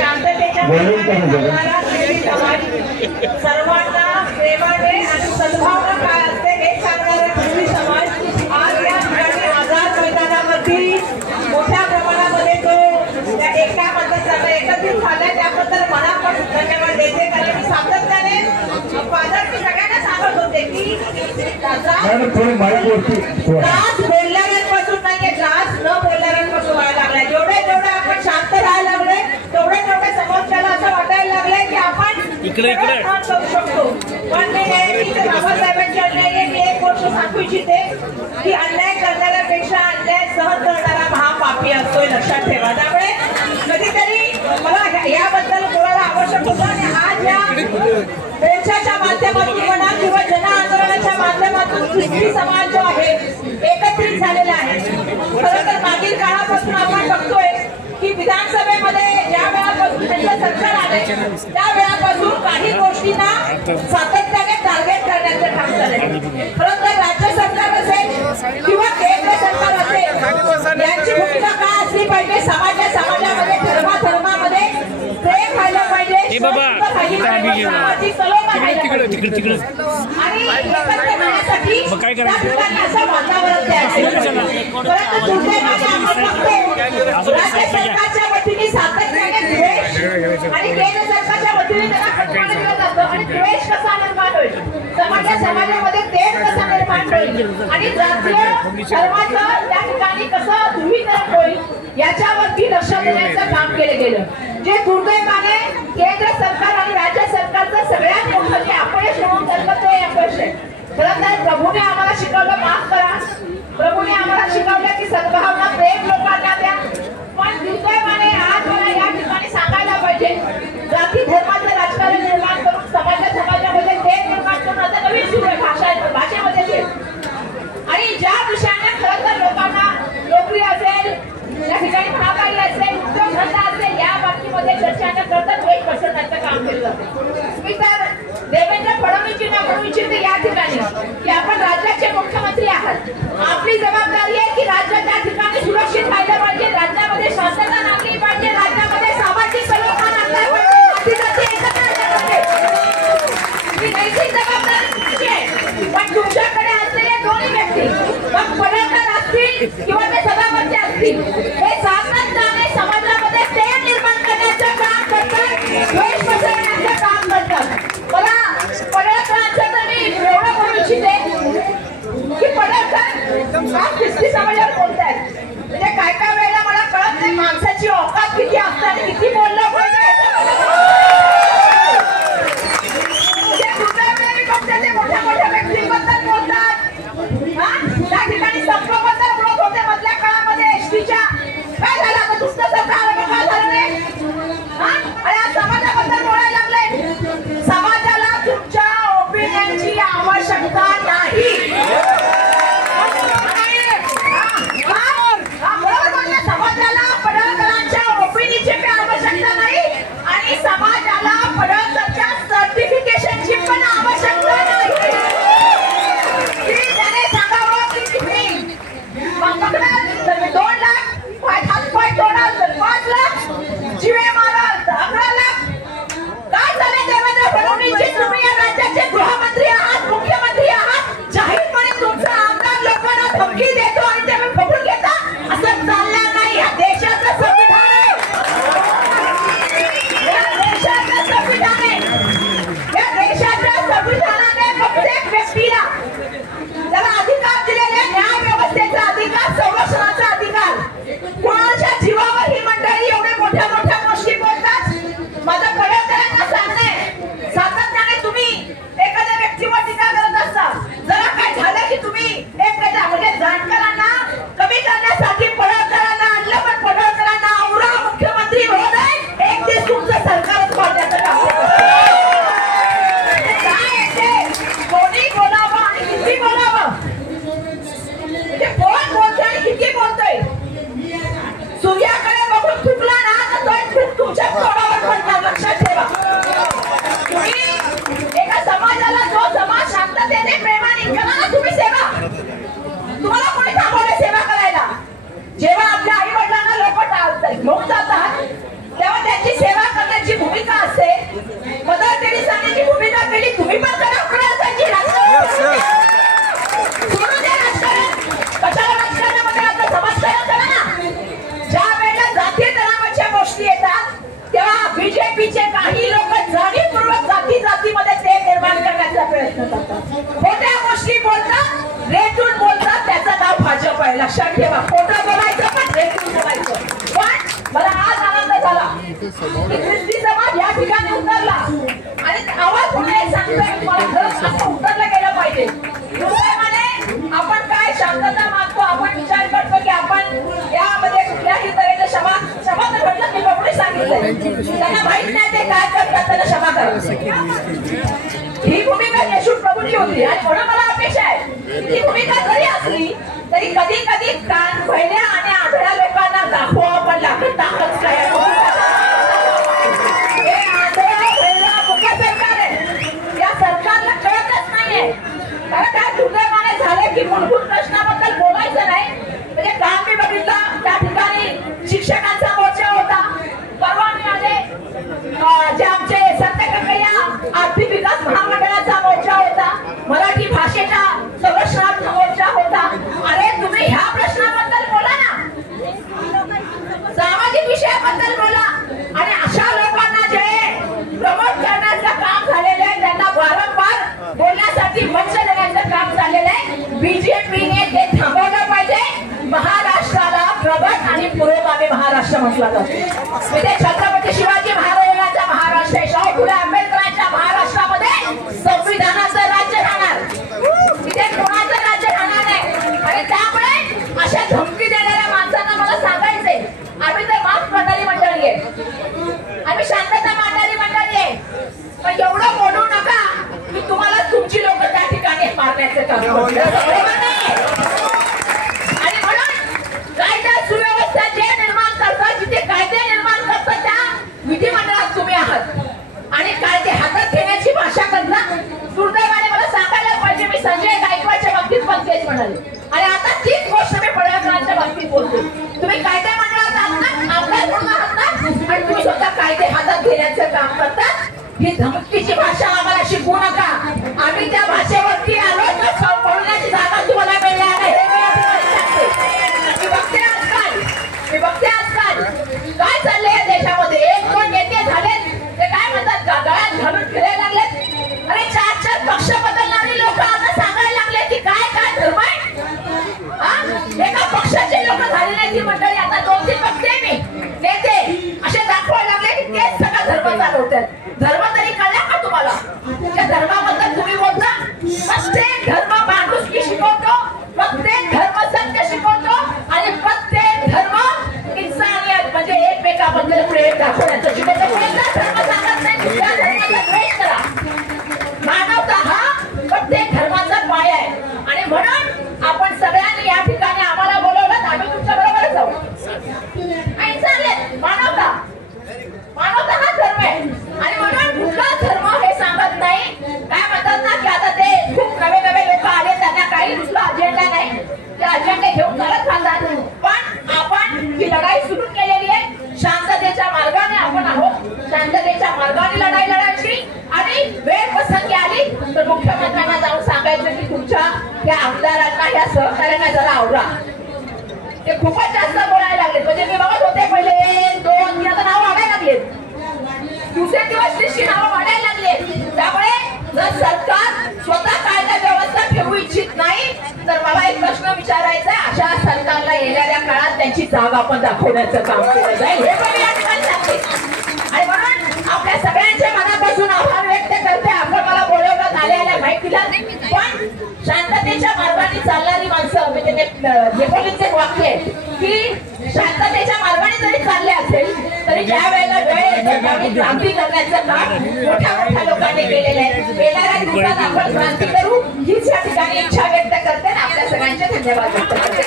शांततेच्या सर्वांना प्रेमाने आणि सद्भावना काय असते हे सांगणारा कृषी समाज आज या ठिकाणी आझाद मैदानावरती मोठ्या प्रमाणामध्ये तो त्या एका मतदाराला एकत्रित झाला त्याबद्दल मनापासून धन्यवाद देते। कारण मी सातत्याने फादर मी सगळ्यांना सांगत होते की त्रास बोलणाऱ्यांपासून नाहीये, त्रास न बोलणाऱ्यांपासून व्हायला लागलाय। जेवढे आपण शांत राहायला लागले तेवढे समोरच्याला असं वाटायला लागलंय की आपण इकडे करू शकतो। पण मी बाबासाहेबांची अन्याय एक गोष्ट सांगू इच्छिते की अन्याय करणाऱ्यापेक्षा अन्याय सहन करणारा महापापी असतोय, लक्षात ठेवा। त्यामुळे कधीतरी मला याबद्दल बोलायला आवश्यक होतं आणि आज या मोर्चाच्या माध्यमातून म्हणा किंवा जन आंदोलनाच्या माध्यमातून ख्रिस्ती समाज जो आहे एकत्रित झालेला आहे। खरं तर मागील काळापासून आपण बघतोय की विधानसभेमध्ये ज्या वेळापासून त्यांचं सरकार आलंय त्या वेळापासून काही गोष्टींना सातत्याने टार्गेट करण्याचं काम झालंय। खरं तर राज्य सरकार असेल किंवा केंद्र सरकार असेल यांची भूमिका काय असली पाहिजे, समाजामध्ये धर्मामध्ये प्रेम व्हायला पाहिजे, सामाजिक सलोखा व्हायला पाहिजे आणि एकत्र होण्यासाठी त्या ठिकाणी असं वातावरण तयार केलं पाहिजे। परंतु दुर्दैवाने आपण बघतो राज्य सरकारच्या वतीने सातत्याने द्वेष आणि केंद्र सरकारच्या वतीने त्याला खटकावलं गेलं जातं आणि द्वेष कसा निर्माण होईल, समाजामध्ये तेढ कसा निर्माण होईल आणि जातीय धर्माचं त्या ठिकाणी कसं ध्रुवीकरण होईल याच्यावरती लक्ष देण्याचं काम केलं गेलं, जे दुर्दैवाने केंद्र सरकार आणि राज्य सरकारचं सगळ्यात मोठं जे अपयश म्हणून ठरलं ते अपयश आहे। खरं तर प्रभूने आम्हाला शिकवलं माफ करा, प्रभूने आम्हाला शिकवलं की सद्भावना प्रेम लोकांना द्या, पण दुर्दैवाने आज मला या ठिकाणी सांगायला पाहिजे जाती धर्माचं राजकारण निर्माण करून समाजामध्ये तेढ निर्माण करून आता नवीन सुरू आहे भाषेमध्ये आणि ज्या विषयाने खरं तर लोकांना नोकरी असेल या ठिकाणी महागाई असेल उद्योगधंदा असेल या बाबतीमध्ये चर्चाने करतात द्वेष पसरण्याचं काम केलं जाते। मी तर देवेंद्र फडणवीसजींना म्हणू इच्छिते या ठिकाणी की आपण राज्याचे मुख्यमंत्री आहात, आपली जबाबदारी आहे की राज्य त्या ठिकाणी सुरक्षित राहिलं पाहिजे, राज्यामध्ये शांतता नांदली पाहिजे, राज्यामध्ये सामाजिक सलोखा नांदला पाहिजे, एकत्र राहिलं पाहिजे। ही नैतिक जबाबदारी तुमची आहे, पण तुमच्याकडे असलेले दोन्ही व्यक्ती मग पडळकर असतील किंवा ते सभापती असतील हे सातत्याने समाजामध्ये तेढ निर्माण करण्याचं काम करतात, द्वेष पसरवण्याचं काम करतात। मला पडळकरांचं तर मी एवढं बोलू इच्छिते की पडळकर हा ख्रिस्ती समाजावर बोलतायत, म्हणजे काय काय वेळेला मला कळत नाही माणसाची औकात किती असते आणि किती बोललं पाहिजे मोठ्या व्यक्तींबद्दल बोलतात, त्या ठिकाणी संपाबद्दल बोलत होते मधल्या काळामध्ये एसटीच्या काय झालं आता दुसरं सरकार काय झालं नाही आणि आज समाजाबद्दल बोलायला लागले। समाजाला तुमच्या ओपिनियनची आवश्यकता नाही, समाजाला पडळकरांच्या ओपिनियनची आवश्यकता नाही आणि समाजाला पडळकरच्या सर्टिफिकेशनची पण आवश्यकता नाही। त्याने सांगावं की तुम्ही 2 लाख हातपाय तोडाल 5 लाख जीवे माराल 11 लाख काय झाले देवेंद्र फडणवीसजी तुम्ही या राज्याचे गृहमंत्री आहात, मुख्यमंत्री आहात, जाहीरपणे तुमचा आमदार लोकांना धमकी देतो आणि ते फुटून घेता असं चालणार नाही। या देशाचं संविधान आहे, या देशाचं संविधान आहे, या देशाच्या संविधानाने प्रत्येक व्यक्तीला त्याला अधिकार दिलेले न्याय व्यवस्थेचा अधिकार, संरक्षणाचा अधिकार, कोणाच्या जीवावर ही मंडळी एवढे मोठ्या गोष्टी बोलतात। माझं पडळकरांना सांगणं आहे सातत्याने तुम्ही एखाद्या व्यक्तीवर टीका करत असता, जरा काय झालं की तुम्ही एखाद्या म्हणजे जाणकारांना कमी करण्यासाठी पडळकरांना आणलं, पण पडळकरांना आवरा मुख्यमंत्री महोदय एक दिवस तुमचं सरकारच पाडण्याचं काम काय ते कोणी बोलावं आणि किती बोलावं, म्हणजे कोण बोलतोय आणि किती बोलतोय। सूर्याकडे बघून थुकला ना तर बीजेपीचे काही लोक जाणीवपूर्वक जाती जातीमध्ये ते निर्माण करण्याचा प्रयत्न करतात. खोट्या गोष्टी बोलतात, रेटून बोलतात, त्याचं नाव भाजप आहे. लक्षात ठेवा, खोटं बोलायचं पण रेटून बोलायचं. पण मला आज आनंद झाला की ख्रिस्ती समाज या ठिकाणी उतरला आणि आवाज होणे सांगतोय मला खरंच असं उतरलं गेलं पाहिजे. दुर्दैवाने आपण काय शांतता मागतो, आपण विचार करतो की आपण यामध्ये कुठल्याही तऱ्हेने क्षमा तर घडलं की प्रभूने सांगितलंय त्यांना माहित नाही ते काय करतात, त्यांना क्षमा करा. ही भूमिका येशू प्रभूंची होती आणि म्हणून मला अपेक्षा आहे ही भूमिका जरी असली तरी कधी कधी कान पहिल्या आणि आढळ्या लोकांना दाखवा आपण लागत ताकद काय हे आढळ्या पहिला मुख्य सरकार आहे. या सरकारला कळतच नाहीये. कारण काय दुर्दैवाने झाले की मूलभूत प्रश्नाबद्दल बोलायचं नाही. म्हणजे काम मी बघितलं त्या ठिकाणी शिक्षकांचा मोर्चा होता. परवा मी आले जे आमचे संत कक्कैया आर्थिक विकास महामंडळाचा मोर्चा होता. मराठी भाषेच्या संरक्षणाचा मोर्चा होता. अरे तुम्ही ह्या प्रश्नाबद्दल बोला ना, सामाजिक विषयाबद्दल बोला. आणि अशा लोकांना जे प्रमोट करण्याचं काम झालेलं आहे त्यांना वारंवार बोलण्यासाठी मंच देण्याचं काम झालेलं आहे. बीजेपीने ते थांबवलं पाहिजे. महाराष्ट्राला प्रगत आणि पुरोगामी महाराष्ट्र म्हटलं जातं. इथे छत्रपती शिवाजी महाराजांचा महाराष्ट्र आहे. शाहू फुले आंबेडकरांच्या महाराष्ट्रामध्ये संविधानाचं राज्य राहणार. इथे कोणाचं राज्य राहणार नाही. आणि त्यामुळे अशा धमकी देणाऱ्या माणसांना मला सांगायचंय आम्ही तर माफ करणारी मंडळी आहे, आम्ही शांतता मांडणारी मंडळी आहे. पण एवढं बोलू नका की तुम्हाला तुमची लोक त्या ठिकाणी मारण्याचं काम करतात. आणि म्हणून कायदा सुव्यवस्था जे निर्माण करतात, जिथे कायदे निर्माण करतात त्या विधिमंडळात तुम्ही आहात आणि कायदे हातात घेण्याची भाषा करता. दुर्दैवाने मला सांगायला पाहिजे मी संजय गायकवाडच्या बाबतीत पण तेच म्हणाले आणि आता तीच गोष्ट मी पडळकरांच्या बाबतीत बोलते. तुम्ही कायदा मंडळात आहात ना, आमदार म्हणून आहात ना, आणि तुम्ही स्वतः कायदे हातात घेण्याचं काम करतात. ही धमकीची भाषा आम्हाला शिकवू नका. आम्ही त्या भाषेवरती आलो तर बोलण्याची जागा तुम्हाला मिळणार आहे. मी बघते आजकाल काय चाललंय या देशामध्ये. एक दोन नेते झाले ते काय म्हणतात गळ्यात घालून फिरायला लागलेत. अरे 4 पक्ष बदलणारी लोक आता सांगायला लागले की काय काय धर्म आहे. एका पक्षाचे लोक झाले नाही ती मंडळी आता 2-3 बघते मी नेते असे दाखवायला लागले की तेच सगळा धर्म चालवतात. धर्म तरी कळला का तुम्हाला? त्या धर्माबद्दल तुम्ही बोलता. प्रत्येक धर्म माणुसकी शिकवतो, प्रत्येक धर्म सत्य शिकवतो आणि प्रत्येक धर्म इंसानियत म्हणजे एकमेकाबद्दल प्रेम दाखवण्याचं शिकवतो. धर्म सांगत नाही दुसऱ्या धर्माचा द्वेष करा. मानवता हा प्रत्येक धर्माचा पाया आहे आणि म्हणून आपण सगळ्यांनी या ठिकाणी आम्हाला बोलवलं आम्ही तुमच्या बरोबरच जाऊ. मानवता मानवता हा धर्म आहे आणि म्हणून कुठला धर्म हे सांगत नाही. काय म्हणतात ना की आता ते खूप नवे नवे लोक आले त्यांना काही दुसरा अजेंडा नाही, ते अजेंडे घेऊन करत राहतात. पण आपण ही लढाई सुरू केलेली आहे. शांततेच्या मार्गाने आपण आहोत. शांततेच्या मार्गाने लढाई लढायची आणि वेळ प्रसंगी आली तर मुख्यमंत्र्यांना जाऊन सांगायचं की तुमच्या त्या आमदारांना ह्या सहकार्यांना जरा आवरा. ते खूपच जास्त बोलायला लागले. म्हणजे मी बघत होते पहिले 1-2 आता नाव वाढायला लागले. दिवसेंदिवस लिस्टची नावं वाढायला लागले. त्यामुळे जर सरकार स्वतः कायदा व्यवस्था ठेवू इच्छित नाही तर मला एक प्रश्न विचारायचा आहे. अशा सरकारला येणाऱ्या काळात त्यांची जागा आपण दाखवण्याचं काम केलं जाईल हे पण या ठिकाणी सांगते. आणि म्हणून आपल्या सगळ्यांच्या मनापासून आभार व्यक्त करते. आपण मला बोलवण्यात आलेल्या माहितीला पण शांततेच्या मार्गाने चालणारी माणसं म्हणजे नेपोलियनचे वाक्य आहे की शांततेच्या मार्गाने जरी चालले असेल तरी ज्या वेळेला वेळ क्रांती करण्याचं काम मोठ्या मोठ्या लोकांनी केलेलं आहे. येणाऱ्या दिवसात आपण क्रांती करू हीच या ठिकाणी इच्छा व्यक्त करते. आपल्या सगळ्यांचे धन्यवाद व्यक्त करते.